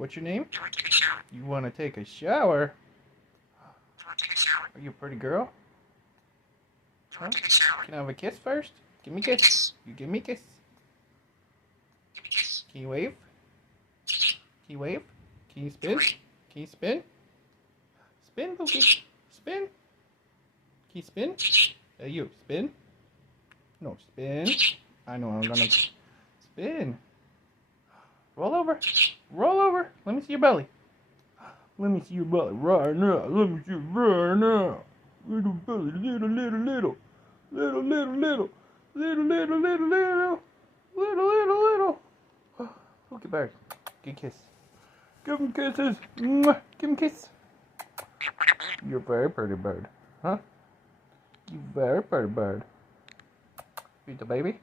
What's your name? You want to take a shower? You want to take a shower? You want to take a shower? Are you a pretty girl? You want to take a shower? Can I have a kiss first? Give me a kiss. You give me a kiss. Give me a kiss. Can you wave? Can you wave? Can you spin? Can you spin? Spin, Pookie. Spin. Can you spin? You, spin. No, spin. I know I'm gonna spin. Roll over. Roll over. Let me see your belly. Let me see your belly right now. Let me see it right now. Little belly, little, little, little. Little, little, little. Little, little, little, little. Little, little, little. Pookie bird. Good kiss. Give him kisses. Mwah. Give him a kiss. You're a very pretty bird. Huh? You very pretty bird. You the baby?